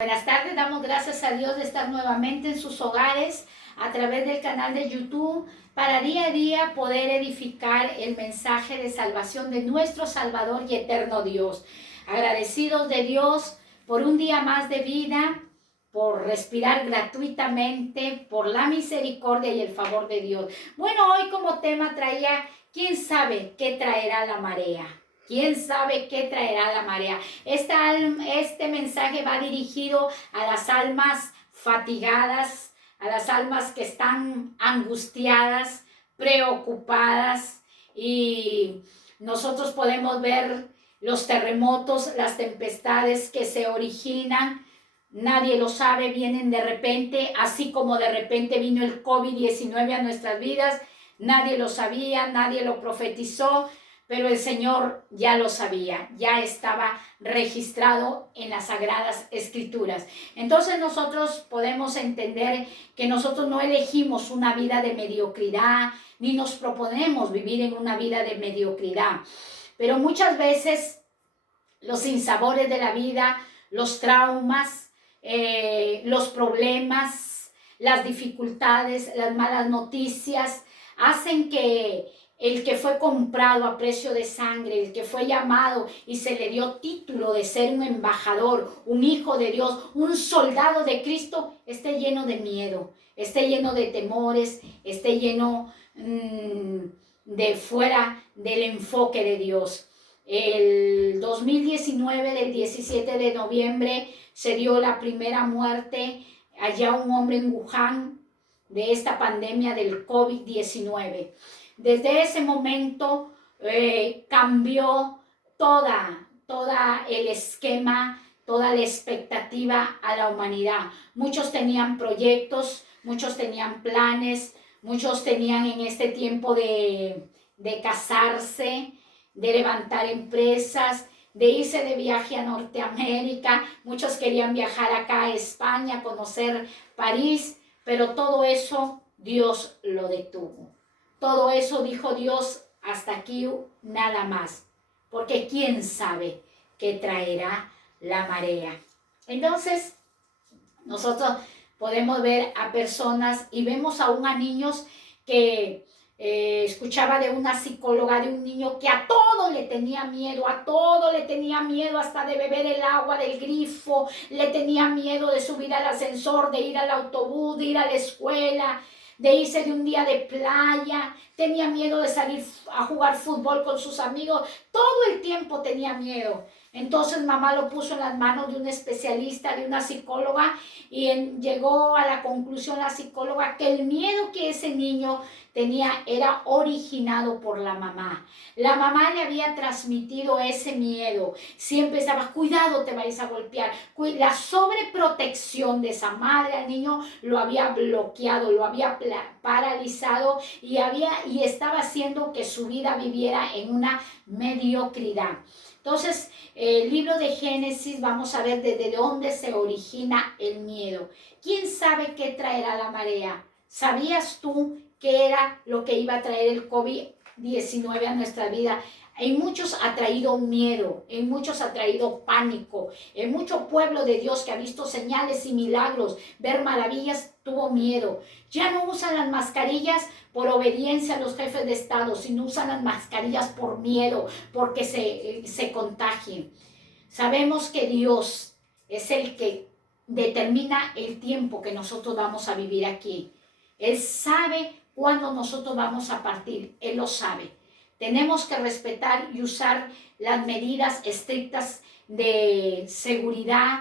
Buenas tardes, damos gracias a Dios de estar nuevamente en sus hogares a través del canal de YouTube para día a día poder edificar el mensaje de salvación de nuestro Salvador y eterno Dios. Agradecidos de Dios por un día más de vida, por respirar gratuitamente, por la misericordia y el favor de Dios. Bueno, hoy como tema traía, ¿quién sabe qué traerá la marea? ¿Quién sabe qué traerá la marea? Este mensaje va dirigido a las almas fatigadas, a las almas que están angustiadas, preocupadas, y nosotros podemos ver los terremotos, las tempestades que se originan. Nadie lo sabe, vienen de repente, así como de repente vino el COVID-19 a nuestras vidas. Nadie lo sabía, nadie lo profetizó, pero el Señor ya lo sabía, ya estaba registrado en las Sagradas Escrituras. Entonces nosotros podemos entender que nosotros no elegimos una vida de mediocridad, ni nos proponemos vivir en una vida de mediocridad. Pero muchas veces los sinsabores de la vida, los traumas, los problemas, las dificultades, las malas noticias, hacen que el que fue comprado a precio de sangre, el que fue llamado y se le dio título de ser un embajador, un hijo de Dios, un soldado de Cristo, esté lleno de miedo, esté lleno de temores, esté lleno de fuera del enfoque de Dios. El 2019, del 17 de noviembre, se dio la primera muerte allá un hombre en Wuhan de esta pandemia del COVID-19. Desde ese momento cambió toda el esquema, toda la expectativa a la humanidad. Muchos tenían proyectos, muchos tenían planes, muchos tenían en este tiempo de casarse, de levantar empresas, de irse de viaje a Norteamérica. Muchos querían viajar acá a España, conocer París, pero todo eso Dios lo detuvo. Todo eso dijo Dios, hasta aquí nada más, porque quién sabe qué traerá la marea. Entonces, nosotros podemos ver a personas y vemos aún a niños que escuchaba de una psicóloga de un niño que a todo le tenía miedo, hasta de beber el agua del grifo, le tenía miedo de subir al ascensor, de ir al autobús, de ir a la escuela, de irse de un día de playa, tenía miedo de salir a jugar fútbol con sus amigos, todo el tiempo tenía miedo. Entonces mamá lo puso en las manos de un especialista, de una psicóloga, y llegó a la conclusión la psicóloga que el miedo que ese niño tenía era originado por la mamá. La mamá le había transmitido ese miedo. Siempre estaba, cuidado, te vais a golpear. La sobreprotección de esa madre al niño lo había bloqueado, lo había paralizado y estaba haciendo que su vida viviera en una mediocridad. Entonces, el libro de Génesis, vamos a ver desde dónde se origina el miedo. ¿Quién sabe qué traerá la marea? ¿Sabías tú qué era lo que iba a traer el COVID-19 a nuestra vida? En muchos ha traído miedo, en muchos ha traído pánico, en mucho pueblo de Dios que ha visto señales y milagros, ver maravillas, tuvo miedo. Ya no usan las mascarillas por obediencia a los jefes de Estado, sino usan las mascarillas por miedo, porque se contagien. Sabemos que Dios es el que determina el tiempo que nosotros vamos a vivir aquí. Él sabe cuándo nosotros vamos a partir, Él lo sabe. Tenemos que respetar y usar las medidas estrictas de seguridad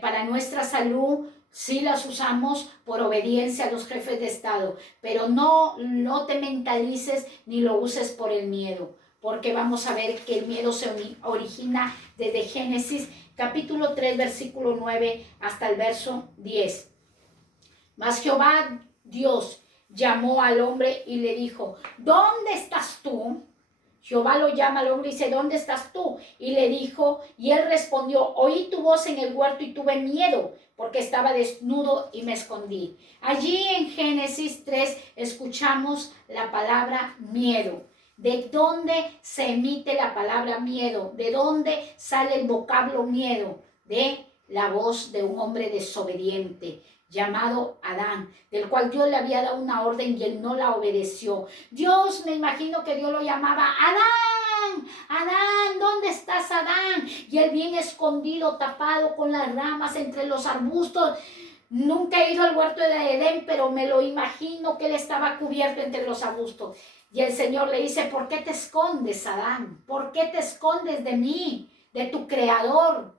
para nuestra salud. Sí las usamos por obediencia a los jefes de Estado, pero no te mentalices ni lo uses por el miedo, porque vamos a ver que el miedo se origina desde Génesis capítulo 3, versículo 9 hasta el verso 10. Mas Jehová Dios llamó al hombre y le dijo, ¿dónde estás tú? Jehová lo llama al hombre y dice, ¿dónde estás tú? Y le dijo, y él respondió, oí tu voz en el huerto y tuve miedo, porque estaba desnudo y me escondí. Allí en Génesis 3 escuchamos la palabra miedo. ¿De dónde se emite la palabra miedo? ¿De dónde sale el vocablo miedo? De la voz de un hombre desobediente llamado Adán, del cual Dios le había dado una orden y él no la obedeció. Dios, me imagino que Dios lo llamaba, Adán, Adán, ¿dónde estás, Adán? Y él bien escondido, tapado con las ramas entre los arbustos. Nunca he ido al huerto de Edén, pero me lo imagino que él estaba cubierto entre los arbustos. Y el Señor le dice, ¿por qué te escondes, Adán? ¿Por qué te escondes de mí, de tu Creador?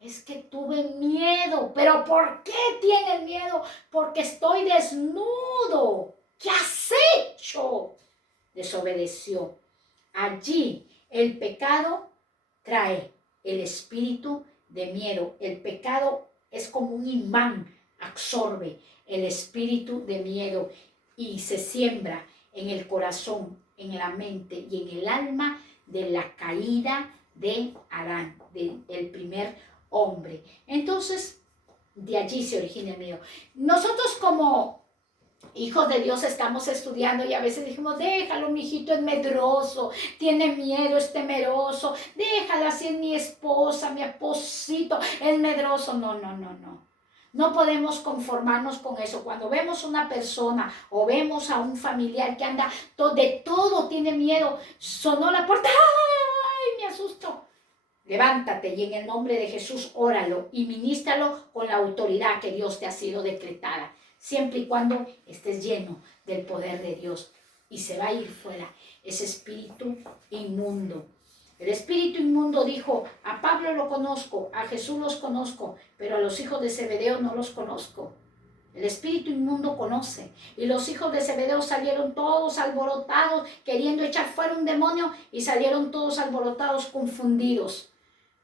Es que tuve miedo. ¿Pero por qué tienes miedo? Porque estoy desnudo. ¿Qué has hecho? Desobedeció. Allí el pecado trae el espíritu de miedo. El pecado es como un imán, absorbe el espíritu de miedo y se siembra en el corazón, en la mente y en el alma de la caída de Adán, del primer hombre. Entonces, de allí se origina el miedo. Nosotros como hijos de Dios estamos estudiando y a veces dijimos, déjalo, mi hijito es medroso, tiene miedo, es temeroso, déjala, si es mi esposa, mi esposito, es medroso. No, no, no, no. No podemos conformarnos con eso. Cuando vemos una persona o vemos a un familiar que anda de todo tiene miedo, sonó la puerta, ¡ay, me asusto! Levántate y en el nombre de Jesús óralo y ministralo con la autoridad que Dios te ha sido decretada, siempre y cuando estés lleno del poder de Dios. Y se va a ir fuera ese espíritu inmundo. El espíritu inmundo dijo, a Pablo lo conozco, a Jesús los conozco, pero a los hijos de Zebedeo no los conozco. El espíritu inmundo conoce. Y los hijos de Zebedeo salieron todos alborotados, queriendo echar fuera un demonio, y salieron todos alborotados, confundidos.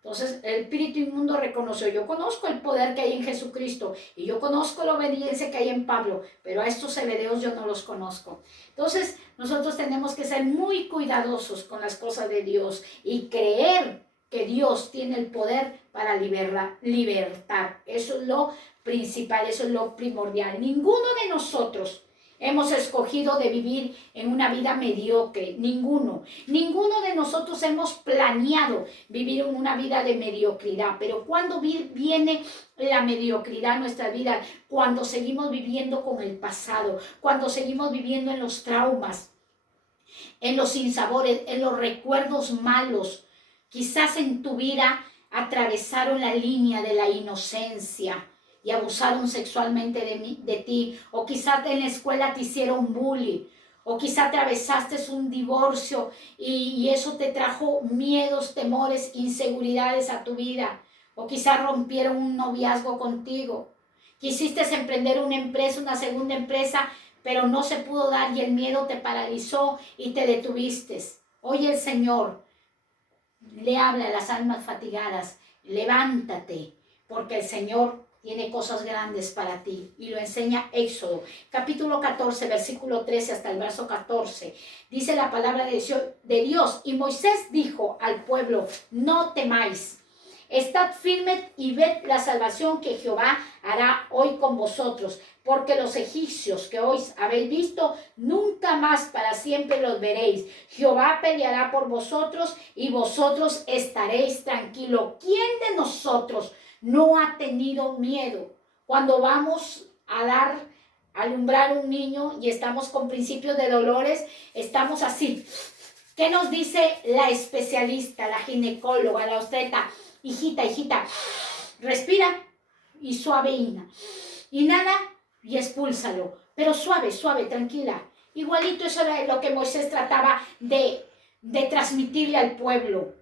Entonces el espíritu inmundo reconoció, yo conozco el poder que hay en Jesucristo y yo conozco la obediencia que hay en Pablo, pero a estos zebedeos yo no los conozco. Entonces nosotros tenemos que ser muy cuidadosos con las cosas de Dios y creer que Dios tiene el poder para libertar. Eso es lo principal, eso es lo primordial. Ninguno de nosotros hemos escogido de vivir en una vida mediocre, ninguno. Ninguno de nosotros hemos planeado vivir en una vida de mediocridad. Pero cuando viene la mediocridad en nuestra vida, cuando seguimos viviendo con el pasado, cuando seguimos viviendo en los traumas, en los sinsabores, en los recuerdos malos, quizás en tu vida atravesaron la línea de la inocencia y abusaron sexualmente de ti, o quizás en la escuela te hicieron bullying, o quizás atravesaste un divorcio y eso te trajo miedos, temores, inseguridades a tu vida, o quizás rompieron un noviazgo contigo, quisiste emprender una empresa, una segunda empresa, pero no se pudo dar y el miedo te paralizó y te detuviste. Hoy el Señor le habla a las almas fatigadas, levántate, porque el Señor tiene cosas grandes para ti y lo enseña Éxodo, capítulo 14, versículo 13 hasta el verso 14. Dice la palabra de Dios, y Moisés dijo al pueblo, no temáis, estad firmes y ved la salvación que Jehová hará hoy con vosotros, porque los egipcios que hoy habéis visto, nunca más para siempre los veréis. Jehová peleará por vosotros y vosotros estaréis tranquilos. ¿Quién de nosotros no ha tenido miedo cuando vamos a alumbrar un niño y estamos con principios de dolores? Estamos así. ¿Qué nos dice la especialista, la ginecóloga, la obstetra? Hijita, hijita, respira y suave inhala y expúlsalo, pero suave, suave, tranquila. Igualito eso era lo que Moisés trataba de transmitirle al pueblo.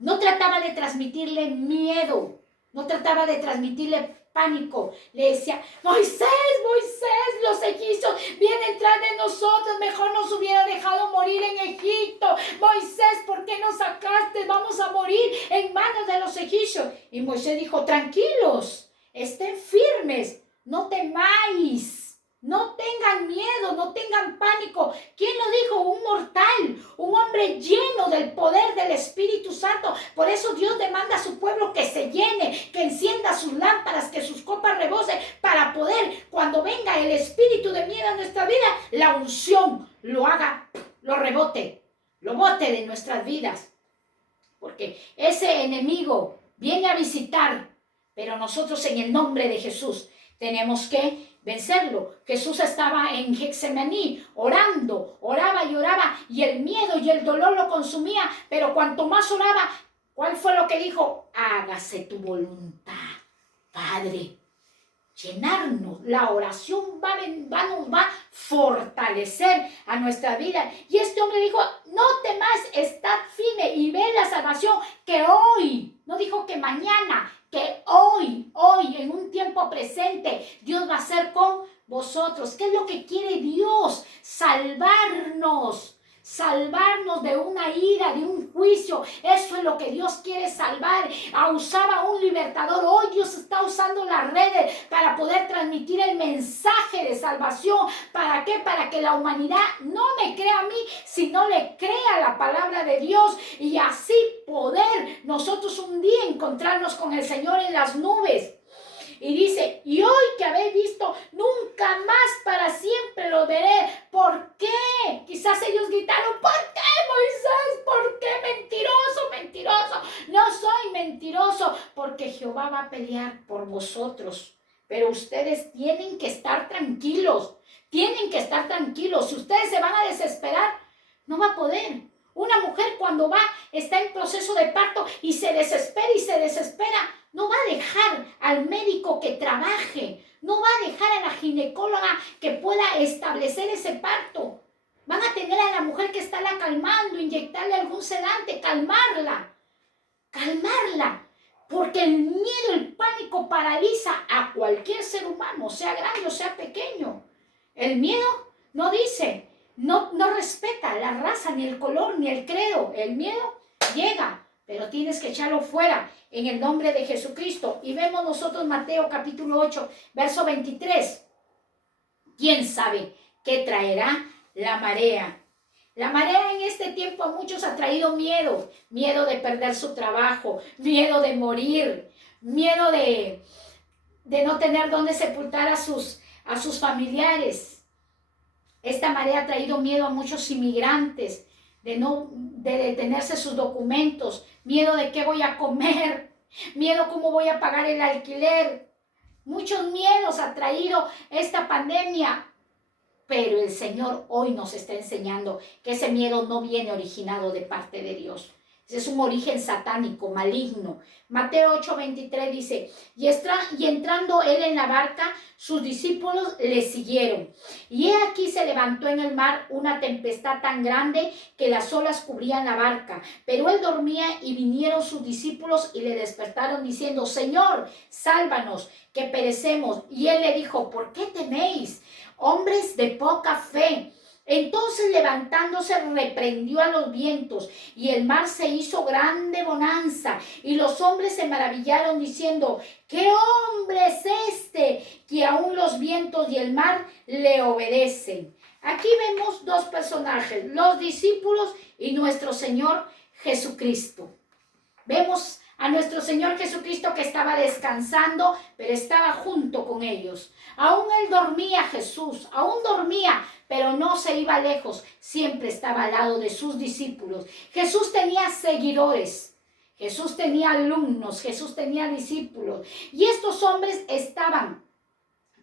No trataba de transmitirle miedo, no trataba de transmitirle pánico. Le decía, Moisés, Moisés, los egipcios vienen tras de nosotros, mejor nos hubiera dejado morir en Egipto. Moisés, ¿por qué nos sacaste? Vamos a morir en manos de los egipcios. Y Moisés dijo, tranquilos, estén firmes, no temáis, no tengan miedo, no tengan pánico. ¿Quién lo dijo? Un mortal, un hombre lleno del poder del Espíritu Santo. Por eso Dios demanda a su pueblo que se llene, que encienda sus lámparas, que sus copas rebosen, para poder, cuando venga el espíritu de miedo a nuestra vida, la unción lo haga, lo rebote, lo bote de nuestras vidas. Porque ese enemigo viene a visitar, Pero nosotros en el nombre de Jesús tenemos que vencerlo. Jesús estaba en Getsemaní orando, oraba y oraba, y el miedo y el dolor lo consumía, pero cuanto más oraba, ¿cuál fue lo que dijo? Hágase tu voluntad, Padre. Llenarnos, la oración nos va a fortalecer a nuestra vida. Y este hombre dijo, no temas, estad firme y ve la salvación que hoy, no dijo que mañana, que hoy, en un tiempo presente, Dios va a hacer con vosotros. ¿Qué es lo que quiere Dios? Salvarnos de una ira, de un juicio. Eso es lo que Dios quiere salvar. Usaba un libertador. Hoy Dios está usando las redes para poder transmitir el mensaje de salvación. ¿Para qué? Para que la humanidad no me crea a mí, sino le crea la palabra de Dios, y así poder nosotros un día encontrarnos con el Señor en las nubes. Y dice, y hoy que habéis visto, nunca más para siempre lo veré. ¿Por qué? Quizás ellos gritaron, ¿por qué, Moisés? ¿Por qué? Mentiroso, mentiroso. No soy mentiroso, porque Jehová va a pelear por vosotros. Pero ustedes tienen que estar tranquilos. Tienen que estar tranquilos. Si ustedes se van a desesperar, no va a poder. Una mujer cuando está en proceso de parto y se desespera, no va a dejar al médico que trabaje, no va a dejar a la ginecóloga que pueda establecer ese parto. Van a tener a la mujer que está la calmando, inyectarle algún sedante, calmarla, porque el miedo, el pánico paraliza a cualquier ser humano, sea grande o sea pequeño. El miedo no dice, no respeta la raza, ni el color, ni el credo. El miedo llega, pero tienes que echarlo fuera en el nombre de Jesucristo. Y vemos nosotros Mateo capítulo 8, verso 23. ¿Quién sabe qué traerá la marea? La marea en este tiempo a muchos ha traído miedo. Miedo de perder su trabajo, miedo de morir, miedo de no tener dónde sepultar a sus familiares. Esta marea ha traído miedo a muchos inmigrantes, de detenerse sus documentos, miedo de qué voy a comer, miedo cómo voy a pagar el alquiler. Muchos miedos ha traído esta pandemia, pero el Señor hoy nos está enseñando que ese miedo no viene originado de parte de Dios. Es un origen satánico, maligno. Mateo 8:23 dice, y entrando él en la barca, sus discípulos le siguieron. Y he aquí se levantó en el mar una tempestad tan grande que las olas cubrían la barca. Pero él dormía, y vinieron sus discípulos y le despertaron diciendo, Señor, sálvanos, que perecemos. Y él le dijo, ¿por qué teméis, hombres de poca fe? Entonces levantándose reprendió a los vientos, y el mar se hizo grande bonanza, y los hombres se maravillaron diciendo, ¿qué hombre es este que aún los vientos y el mar le obedecen? Aquí vemos dos personajes, los discípulos y nuestro Señor Jesucristo. Vemos a nuestro Señor Jesucristo que estaba descansando, pero estaba junto con ellos. Aún él dormía, Jesús, aún dormía, pero no se iba lejos, siempre estaba al lado de sus discípulos. Jesús tenía seguidores, Jesús tenía alumnos, Jesús tenía discípulos, y estos hombres estaban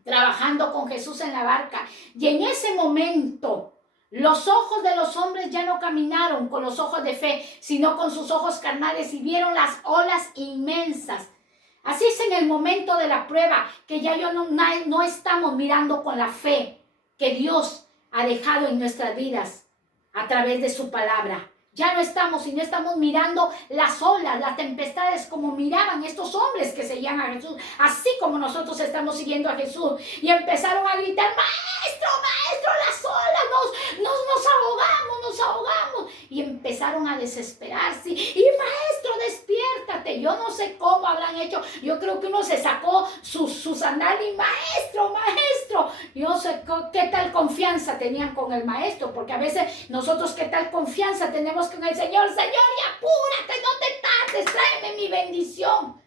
trabajando con Jesús en la barca, y en ese momento los ojos de los hombres ya no caminaron con los ojos de fe, sino con sus ojos carnales, y vieron las olas inmensas. Así es en el momento de la prueba, que ya no estamos mirando con la fe que Dios ha dejado en nuestras vidas a través de su palabra. Ya no estamos mirando las olas, las tempestades como miraban estos hombres que seguían a Jesús, así como nosotros estamos siguiendo a Jesús. Y empezaron a gritar, maestro, las olas, nos ahogamos. Y empezaron a desesperarse. Y maestro, despiértate. Yo no sé cómo habrán hecho. Yo creo que uno se sacó sus sandalias y maestro. Yo no sé qué tal confianza tenían con el maestro, porque a veces nosotros qué tal confianza tenemos con el Señor. Señor, y apúrate, no te tardes, tráeme mi bendición.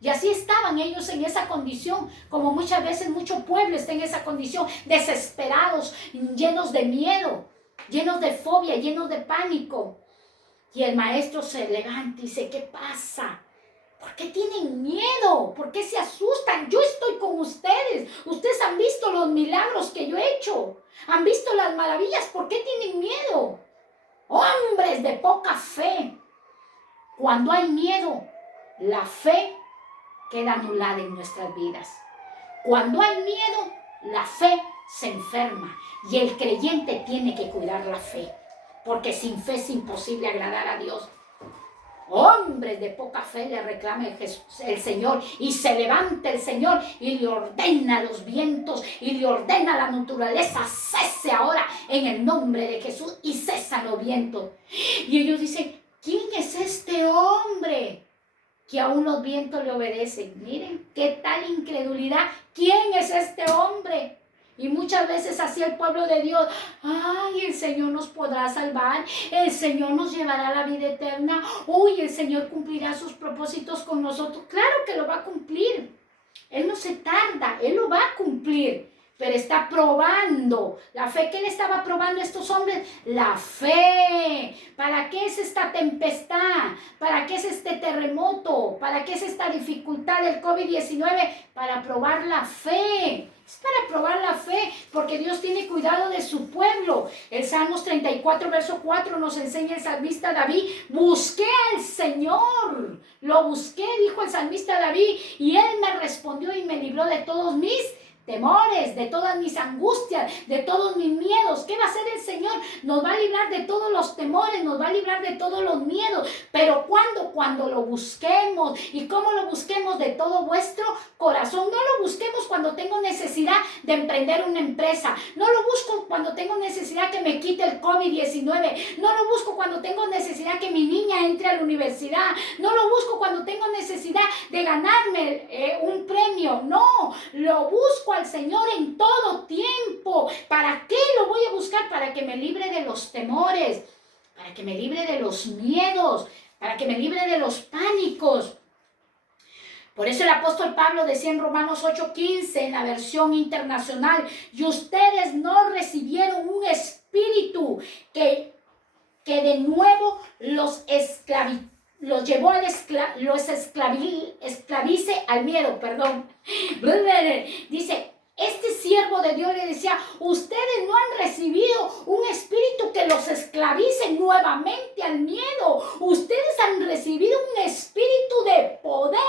Y así estaban ellos en esa condición, como muchas veces mucho pueblo está en esa condición, desesperados, llenos de miedo, llenos de fobia, llenos de pánico. Y el maestro se levanta y dice, ¿qué pasa? ¿Por qué tienen miedo? ¿Por qué se asustan? Yo estoy con ustedes. Ustedes han visto los milagros que yo he hecho. Han visto las maravillas. ¿Por qué tienen miedo? Hombres de poca fe. Cuando hay miedo, la fe queda anulada en nuestras vidas. Cuando hay miedo, la fe se enferma. Y el creyente tiene que cuidar la fe. Porque sin fe es imposible agradar a Dios. Hombres de poca fe le reclama el Señor, y se levanta el Señor y le ordena a los vientos y le ordena a la naturaleza: cese ahora en el nombre de Jesús, y cesan los vientos. Y ellos dicen: ¿quién es este hombre que aún los vientos le obedecen? Miren, qué tal incredulidad. ¿Quién es este hombre? Y muchas veces así el pueblo de Dios: ay, el Señor nos podrá salvar, el Señor nos llevará a la vida eterna, uy, el Señor cumplirá sus propósitos con nosotros. Claro que lo va a cumplir. Él no se tarda, Él lo va a cumplir. Pero está probando. La fe que Él estaba probando a estos hombres. La fe. ¿Para qué es esta tempestad? ¿Para qué es este terremoto? ¿Para qué es esta dificultad del COVID-19? Para probar la fe. Es para probar la fe, porque Dios tiene cuidado de su pueblo. El Salmos 34, verso 4 nos enseña el salmista David: busqué al Señor. Lo busqué, dijo el salmista David, y Él me respondió y me libró de todos mis temores, de todas mis angustias, de todos mis miedos. ¿Qué va a hacer el Señor? Nos va a librar de todos los temores, nos va a librar de todos los miedos. Pero ¿cuándo? Cuando lo busquemos. ¿Y cómo lo busquemos? De todo vuestro corazón. No lo busquemos cuando tengo necesidad de emprender una empresa. No lo busco cuando tengo necesidad que me quite el COVID-19. No lo busco cuando tengo necesidad que mi niña entre a la universidad. No lo busco cuando tengo necesidad de ganarme un premio. No, lo busco al Señor en todo tiempo. ¿Para qué lo voy a buscar? Para que me libre de los temores, para que me libre de los miedos, para que me libre de los pánicos. Por eso el apóstol Pablo decía en Romanos 8:15, en la versión internacional: y ustedes no recibieron un espíritu que de nuevo los llevó a esclavice al miedo, perdón. Dice, este siervo de Dios le decía: ustedes no han recibido un espíritu que los esclavice nuevamente al miedo. Ustedes han recibido un espíritu de poder,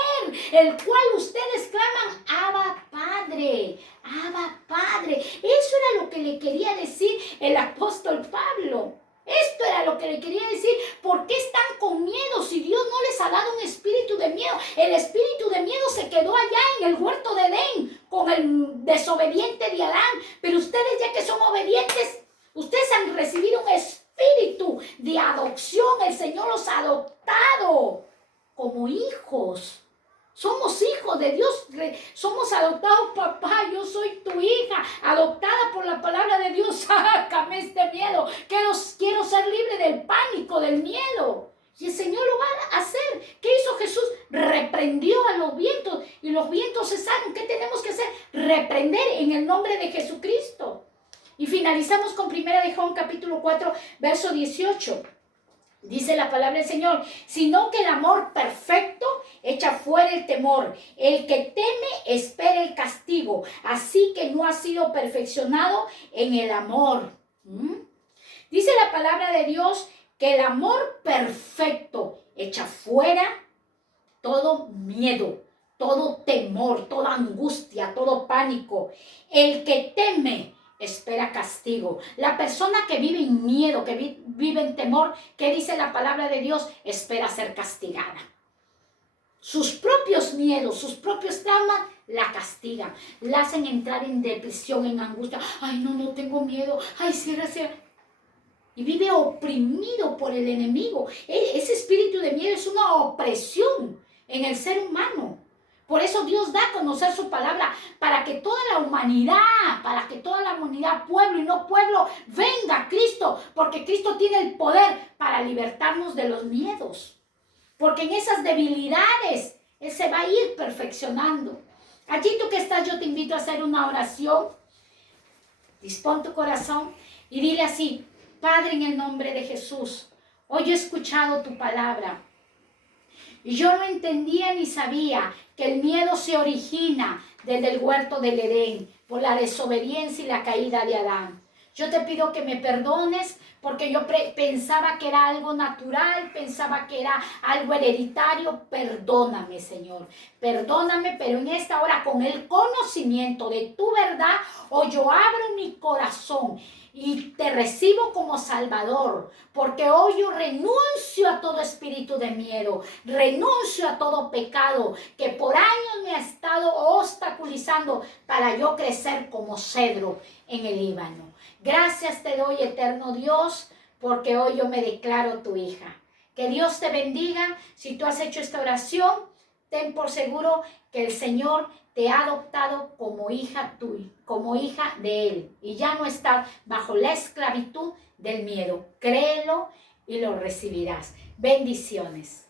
el cual ustedes claman: Abba Padre, Abba Padre. Eso era lo que le quería decir el apóstol Pablo. Esto era lo que le quería decir. ¿Por qué están con miedo si Dios no les ha dado un espíritu de miedo? El espíritu de miedo se quedó allá en el huerto de Edén con el desobediente de Adán. Pero ustedes, ya que son obedientes, ustedes han recibido un espíritu de adopción. El Señor los ha adoptado como hijos. Somos hijos de Dios, somos adoptados. Papá, yo soy tu hija, adoptada por la palabra de Dios. Sácame este miedo, quiero ser libre del pánico, del miedo. Y el Señor lo va a hacer. ¿Qué hizo Jesús? Reprendió a los vientos y los vientos cesaron. ¿Qué tenemos que hacer? Reprender en el nombre de Jesucristo. Y finalizamos con 1 de Juan capítulo 4, verso 18. Dice la palabra del Señor: sino que el amor perfecto echa fuera el temor. El que teme espera el castigo, así que no ha sido perfeccionado en el amor. Dice la palabra de Dios que el amor perfecto echa fuera todo miedo, todo temor, toda angustia, todo pánico. El que teme espera castigo. La persona que vive en miedo, que vive en temor, ¿qué dice la palabra de Dios? Espera ser castigada. Sus propios miedos, sus propios traumas la castigan, la hacen entrar en depresión, en angustia. Ay, no tengo miedo. Ay, cierra. Y vive oprimido por el enemigo. Ese espíritu de miedo es una opresión en el ser humano. Por eso Dios da a conocer su palabra, para que toda la humanidad, pueblo y no pueblo, venga a Cristo, porque Cristo tiene el poder para libertarnos de los miedos. Porque en esas debilidades Él se va a ir perfeccionando. Allí tú que estás, yo te invito a hacer una oración. Dispón tu corazón y dile así: Padre, en el nombre de Jesús, hoy he escuchado tu palabra. Y yo no entendía ni sabía que el miedo se origina desde el huerto del Edén por la desobediencia y la caída de Adán. Yo te pido que me perdones porque yo pensaba que era algo natural, pensaba que era algo hereditario. Perdóname, Señor. Perdóname, pero en esta hora con el conocimiento de tu verdad, hoy yo abro mi corazón y te recibo como Salvador, porque hoy yo renuncio a todo espíritu de miedo, renuncio a todo pecado que por años me ha estado obstaculizando para yo crecer como cedro en el Líbano. Gracias te doy, eterno Dios, porque hoy yo me declaro tu hija. Que Dios te bendiga. Si tú has hecho esta oración, ten por seguro que el Señor te ha adoptado como hija tuya, como hija de Él. Y ya no estás bajo la esclavitud del miedo. Créelo y lo recibirás. Bendiciones.